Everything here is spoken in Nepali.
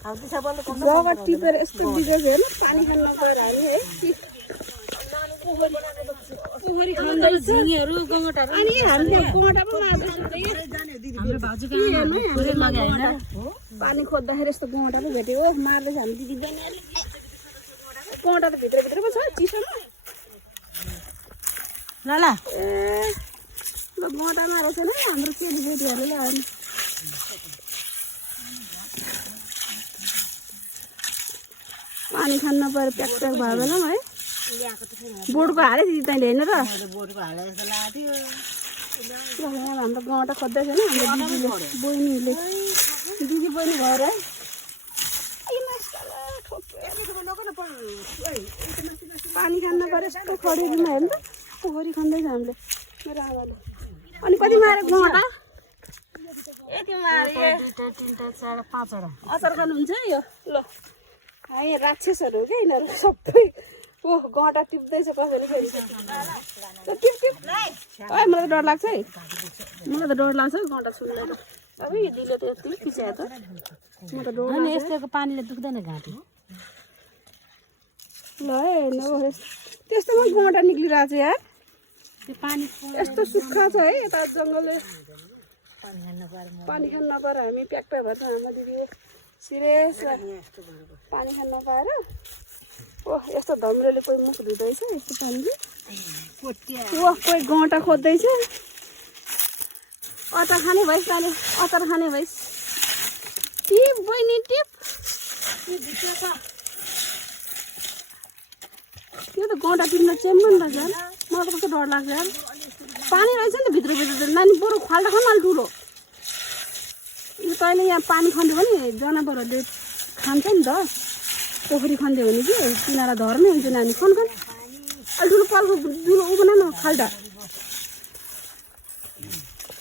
जग्गा टिपेर यस्तो बिग्रेको हेर्नु पानी खान नगएर हामी है पोखरी खन्दैछ झिङेहरू गङ्गटाहरू अनि हामीले गङ्गटा पो मार्दैछ पानी खोज्दाखेरि यस्तो गङ्गटा पो भेट्यो मार्दैछ हामी दिदी बहिनीहरूले गङ्गटा त भित्र पो छ चिसोमा ल ल ए ल गङ्गटा मारेको छैन हाम्रो चेलीबेटीहरूले ल्यायो पानी खान नपरेर प्याक प्याक भयो बेलामा है बोर्डको हाले दिदी तैँले होइन र हाम्रो गउँटा खोज्दै छैन हाम्रो दिदीले बहिनीले दिदी बहिनी भएर है पानी खान नपरेर यस्तो खडेरीमा हेर्नु त पोखरी खन्दैछ हामीले मेरो आमाले अनि कति मारे गउँटा यति मारे 2 3 4 5 अचार खानुहुन्छ यो ल है राक्षसहरू हो क्या यिनीहरू सबै ओह गँटा टिप्दैछ कसैले फेरि टिप टिप है मलाई त डर लाग्छ है मलाई त डर लाग्छ गँटा छुन्दैन अब दिदीले त यति पिसायो त म त डर लाग्छ यस्तोको पानीले दुख्दैन घाँटी ल है त्यस्तोमा गँटा निक्लिरहेको छ यार त्यो पानी यस्तो सुक्खा छ है यता जङ्गलले पानी खान नपाएर हामी प्याक प्याक भएर हाम्रो दिदी सिरियस पानी खान नपाएर ओह यस्तो धम्रोले कोही मुख धुँदैछ यस्तो पानीले ओह कोही गँटा खोज्दैछ अचार खाने भइस ताले अचार खाने भइस टिप बहिनी टिप त्यो त गँटा टिप्न चेम्बन रहेछ मलाई त कस्तो डर लाग्छ यार पानी रहेछ नि त भित्र नानी बरु खाल्टा खानु अलि ठुलो तैँले यहाँ पानी खन्यो भने जनावरहरूले खान्छ नि त पोखरी खन्दियो भने कि तिनीहरूलाई धर्मै हुन्छ नानी खन अलि ठुलो पालको ठुलो उ बना न खाल्टा